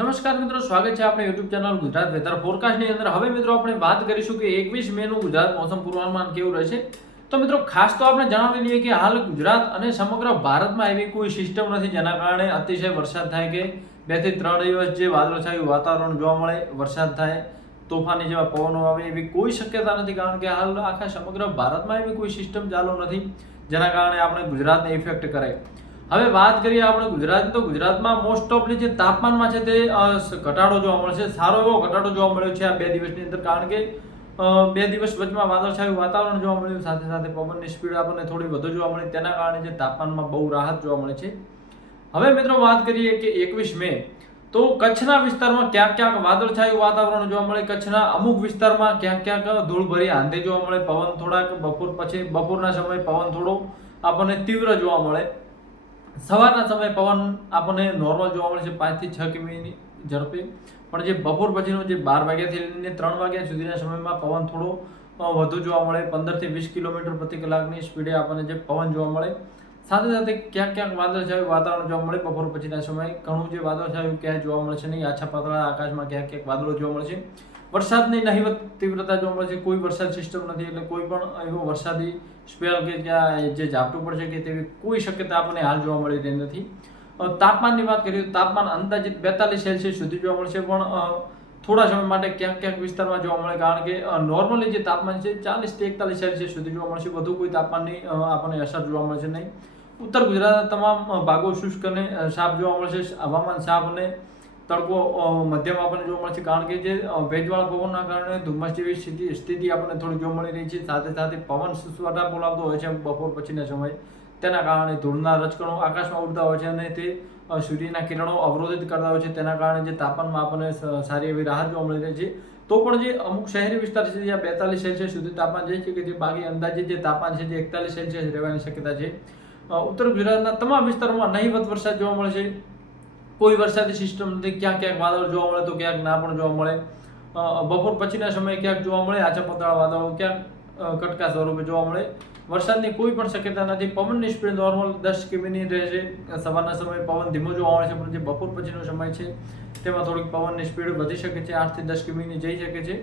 નમસ્કાર મિત્રો, સ્વાગત છે આપણે યુટ્યુબ ચેનલ ગુજરાત વેધર ફોરકાસ્ટની અંદર। હવે મિત્રો આપણે વાત કરીશું કે 21 મે નું ગુજરાત મોસમ પૂર્વાનુમાન કેવું રહેશે। તો મિત્રો ખાસ તો આપણે જણાવી લઈએ કે હાલ ગુજરાત અને સમગ્ર ભારતમાં એવી કોઈ સિસ્ટમ નથી જેના કારણે અતિશય વરસાદ થાય કે 2 થી 3 દિવસ જે વાદળછાયું વાતાવરણ જોવા મળે, વરસાદ થાય, તોફાની જેવા પવનો આવે એવી કોઈ શક્યતા નથી, કારણ કે હાલ આખા સમગ્ર ભારતમાં એવી કોઈ સિસ્ટમ ચાલુ નથી જેના કારણે આપણે ગુજરાતને ઇફેક્ટ કરે। હવે વાત કરીએ આપણે ગુજરાતની, તો ગુજરાતમાં મોસ્ટ ઓફલી જે તાપમાનમાં છે તે ઘટાડો જોવા મળશે, સારો એવો ઘટાડો જોવા મળ્યો છે આ 2 દિવસની અંદર, કારણ કે 2 દિવસ વચમાં વાદળછાયું વાતાવરણ જોવા મળ્યું, સાથે સાથે પવનની સ્પીડ આપણને થોડી વધુ જોવા મળી, તેના કારણે જે તાપમાનમાં બહુ રાહત જોવા મળે છે। હવે મિત્રો વાત કરીએ કે 21 મે તો કચ્છના વિસ્તારમાં ક્યાંક ક્યાંક વાદળછાયું વાતાવરણ જોવા મળે, કચ્છના અમુક વિસ્તારમાં ક્યાંક ક્યાંક ધૂળભરી આંધી જોવા મળે, પવન થોડાક બપોરના સમયે પવન થોડો આપણને તીવ્ર જોવા મળે, સવારના સમયે પવન આપણને નોર્મલ જોવા મળે છે 5 થી 6 કિમીની ઝડપે, પણ જે બપોર પછીનો જે 12 વાગ્યાથી લઈને 3 વાગ્યા સુધીના સમયમાં પવન થોડો વધુ જોવા મળે, 15 થી 20 કિલોમીટર પ્રતિ કલાકની સ્પીડે આપણને જે પવન જોવા મળે, સાથે સાથે ક્યાંક ક્યાંક વાદળછાયું વાતાવરણ જોવા મળે, બપોર પછીના સમયે ઘણું જે વાદળછાયું ક્યાંય જોવા મળશે નહીં, આછા પાતળા આકાશમાં ક્યાંક ક્યાંક વાદળો જોવા મળશે, વરસાદની નહિવત તીવ્રતા જોવા મળે છે, કોઈ વરસાદ સિસ્ટમ નથી, એટલે કોઈ પણ એવો વરસાદી સ્પેલ કે જ્યાં જે ઝાપટું પડશે કે તેવી કોઈ શક્યતા આપણને હાલ જોવા મળી રહી નથી। તાપમાનની વાત કરીએ તો તાપમાન અંદાજિત 42 સેલ્સિયસ સુધી જોવા મળશે, પણ થોડા સમય માટે ક્યાંક ક્યાંક વિસ્તારમાં જોવા મળે, કારણ કે નોર્મલી જે તાપમાન છે 40 થી 41 સેલ્સિયસ સુધી જોવા મળશે, વધુ કોઈ તાપમાનની આપણને અસર જોવા મળશે નહીં। ઉત્તર ગુજરાતના તમામ ભાગો શુષ્ક અને સાફ જોવા મળશે, હવામાન સાફ અને તડકો મધ્યમ આપણને જોવા મળશે, કારણ કે જે ભેજવાળા પવનના કારણે ધુમ્મસ જેવી સ્થિતિ આપણને થોડી જોવા મળી રહી છે, સાથે સાથે પવન સુસવાટા બોલાવતો હોય છે બપોર પછીના સમયે, તેના કારણે ધૂળના રજકણો આકાશમાં ઉડતા હોય છે અને તે સૂર્યના કિરણો અવરોધિત કરતા હોય છે, તેના કારણે જે તાપમાનમાં આપણને સારી એવી રાહત જોવા મળી રહી છે। તો પણ જે અમુક શહેરી વિસ્તાર છે જ્યાં 42 સેલ્સિયસ સુધી તાપમાન જાય છે, કે જે બાકી અંદાજિત જે તાપમાન છે જે 41 સેલ્સિયસ રહેવાની શક્યતા છે। ઉત્તર ગુજરાતના તમામ વિસ્તારોમાં નહિવત વરસાદ જોવા મળે છે, કોઈ વરસાદી સિસ્ટમ નથી, ક્યાંક ક્યાંક વાદળ જોવા મળે તો ક્યાંક ના પણ જોવા મળે, બપોર પછીના સમયે ક્યાંક જોવા મળે આછા પાતળા વાદળો, ક્યાંક કટકા સ્વરૂપે જોવા મળે, વરસાદની કોઈ પણ શક્યતા નથી, પવનની સ્પીડ નોર્મલ 10 કિમીની રહેશે, સવારના સમયે પવન ધીમો જોવા મળે છે, પણ જે બપોર પછીનો સમય છે તેમાં થોડીક પવનની સ્પીડ વધી શકે છે, 8 થી 10 કિમીની જઈ શકે છે।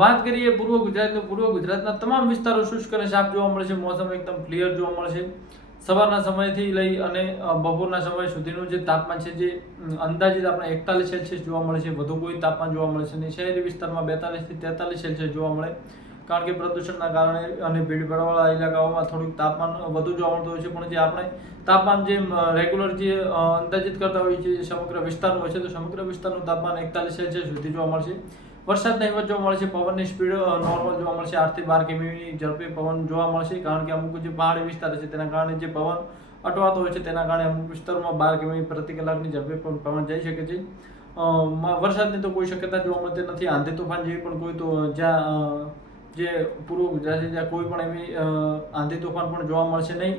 વાત કરીએ પૂર્વ ગુજરાતના તમામ વિસ્તારો શુષ્ક અને સાફ જોવા મળે છે, મોસમ એકદમ ક્લિયર જોવા મળશે, સવારના સમયથી લઈ અને બપોરના સમય સુધીનું જે તાપમાન છે જે અંદાજિત આપણે 41 સેલ્સિયસ જોવા મળે છે, વધુ કોઈ તાપમાન જોવા મળે છે નહીં, શહેરી વિસ્તારમાં 42 થી 43 સેલ્સિયસ જોવા મળે, કારણ કે પ્રદૂષણના કારણે અને ભીડભાડવાળા ઇલાકાઓમાં થોડુંક તાપમાન વધુ જોવા મળતું હોય છે, પણ જે આપણે તાપમાન જે રેગ્યુલર જે અંદાજિત કરતા હોઈએ છીએ સમગ્ર વિસ્તારનું હોય છે, તો સમગ્ર વિસ્તારનું તાપમાન 41 સેલ્સિયસ સુધી જોવા મળશે, વરસાદ નહિવત જોવા મળશે, પવનની સ્પીડ નોર્મલ જોવા મળશે, 8 થી 12 કિમીની ઝડપે પવન જોવા મળશે, કારણ કે અમુક જે પહાડી વિસ્તાર છે તેના કારણે જે પવન અટવાતો હોય છે, તેના કારણે અમુક વિસ્તારોમાં 12 કિમી પ્રતિ કલાકની ઝડપે પણ પવન જઈ શકે છે। વરસાદની તો કોઈ શક્યતા જોવા મળતી નથી, આંધી તોફાન જેવી પણ કોઈ તો જ્યાં જે પૂર્વ ગુજરાત છે ત્યાં કોઈ પણ એવી આંધી તોફાન પણ જોવા મળશે નહીં।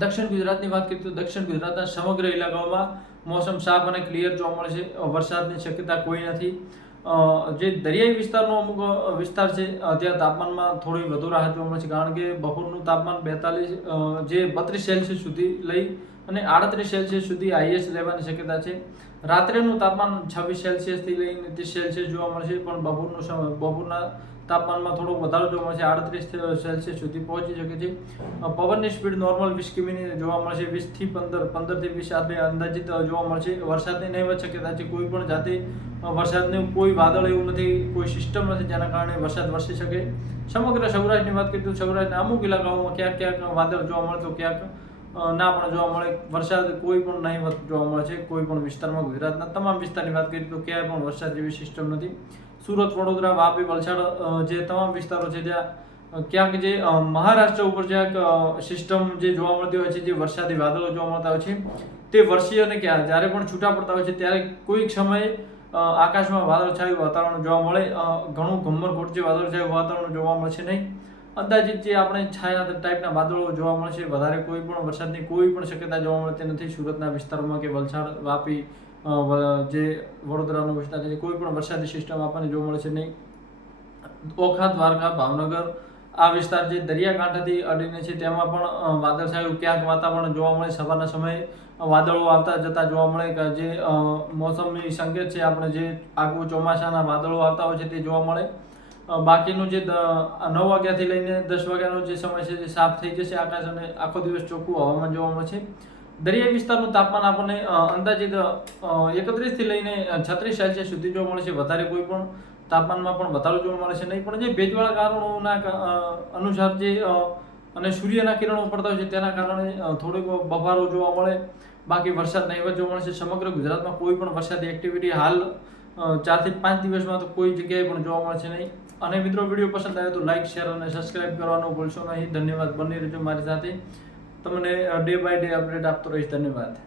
દક્ષિણ ગુજરાતની વાત કરીએ તો દક્ષિણ ગુજરાતના સમગ્ર ઇલાકાઓમાં મોસમ સાફ અને ક્લિયર જોવા મળશે, વરસાદની શક્યતા કોઈ નથી। જે દરિયાઈ વિસ્તારનો અમુક વિસ્તાર છે ત્યાં તાપમાનમાં થોડી વધુ રાહત જોવા મળશે, કારણ કે બપોરનું તાપમાન 32 સેલ્સિયસ સુધી લઈ અને 38 સેલ્સિયસ સુધી હાઈએસ્ટ રહેવાની શક્યતા છે, રાત્રેનું તાપમાન 26 સેલ્સિયસથી લઈને 30 સેલ્સિયસ જોવા મળશે, પણ બપોરના તાપમાનમાં થોડો વધારો જોવા મળશે, 38 સેલ્સિયસ સુધી પહોંચી શકે છે। પવનની સ્પીડ નોર્મલ 20 કિમીની જોવા મળશે, 20 થી 15 થી 20 આપણે અંદાજિત જોવા મળશે, વરસાદની નહિવત શક્યતા છે, કોઈ પણ જાતે વરસાદનું કોઈ વાદળ એવું નથી, કોઈ સિસ્ટમ નથી જેના કારણે વરસાદ વરસી શકે। સમગ્ર સૌરાષ્ટ્રની વાત કરીએ તો સૌરાષ્ટ્રના અમુક ઇલાકાઓમાં ક્યાંક ક્યાંક વાદળ જોવા મળે તો ક્યાંક ના પણ જોવા મળે, વરસાદ કોઈ પણ નહિવત જોવા મળે છે કોઈ પણ વિસ્તારમાં। ગુજરાતના તમામ વિસ્તારની વાત કરીએ તો ક્યાંય પણ વરસાદ જેવી સિસ્ટમ નથી, સુરત, વડોદરા, વાપી, વલસાડ જે તમામ વિસ્તારો છે ત્યાં ક્યાંક જે મહારાષ્ટ્ર ઉપર જ્યાંક સિસ્ટમ જે જોવા મળતી હોય છે, જે વરસાદી વાદળો જોવા મળતા હોય છે, તે વર્ષીય અને જ્યારે પણ છૂટા પડતા હોય છે ત્યારે કોઈક સમયે આકાશમાં વાદળછાયું વાતાવરણ જોવા મળે, ઘણું ઘમ્મરઘોટ જે વાદળછાયું વાતાવરણ જોવા મળશે નહીં, અંદાજિત જે આપણે છાયા ટાઈપના વાદળો જોવા મળશે, વધારે કોઈ પણ વરસાદની કોઈ પણ શક્યતા જોવા મળતી નથી સુરતના વિસ્તારોમાં કે વલસાડ, વાપી, જે વડોદરાનો વિસ્તાર છે કોઈ પણ વરસાદી સિસ્ટમ આપણને જોવા મળશે નહીં। ઓખા, દ્વારકા, ભાવનગર આ વિસ્તાર જે દરિયાકાંઠાથી અડીને છે તેમાં પણ વાદળછાયું ક્યાંક વાતાવરણ જોવા મળે. સવારના સમયે વાદળો આવતા જતા જોવા મળે કે જે મોસમની સંકેત છે, આપણે જે આગવું ચોમાસાના વાદળો આવતા હોય છે તે જોવા મળે. બાકીનું જે 9 વાગ્યાથી લઈને 10 વાગ્યાનો જે સમય છે તે સાફ થઈ જશે આકાશ અને આખો દિવસ ચોખ્ખું હવામાન જોવા મળશે. દરિયાઈ વિસ્તારનું તાપમાન આપણને અંદાજિત 31 થી લઈને 36 સેલ્સિયસ સુધી જોવા મળે છે. વધારે કોઈ પણ તાપમાનમાં પણ વધારો જોવા મળે છે નહીં. પણ જે ભેજવાળા કારણોના અનુસાર જે અને સૂર્યના કિરણો પડતા હોય છે તેના કારણે થોડોક બફારો જોવા મળે. બાકી વરસાદ નહીવત જોવા મળે છે. સમગ્ર ગુજરાતમાં કોઈ પણ વરસાદી એક્ટિવિટી હાલ 4 થી 5 દિવસમાં તો કોઈ જગ્યાએ પણ જોવા મળે છે નહીં. અને મિત્રો વિડીયો પસંદ આવ્યો તો લાઇક, શેર અને સબસ્ક્રાઇબ કરવાનું ભૂલશો નહીં. ધન્યવાદ. બની રહેજો મારી સાથે. તમને ડે બાય ડે અપડેટ આપતો રહીશ. ધન્યવાદ.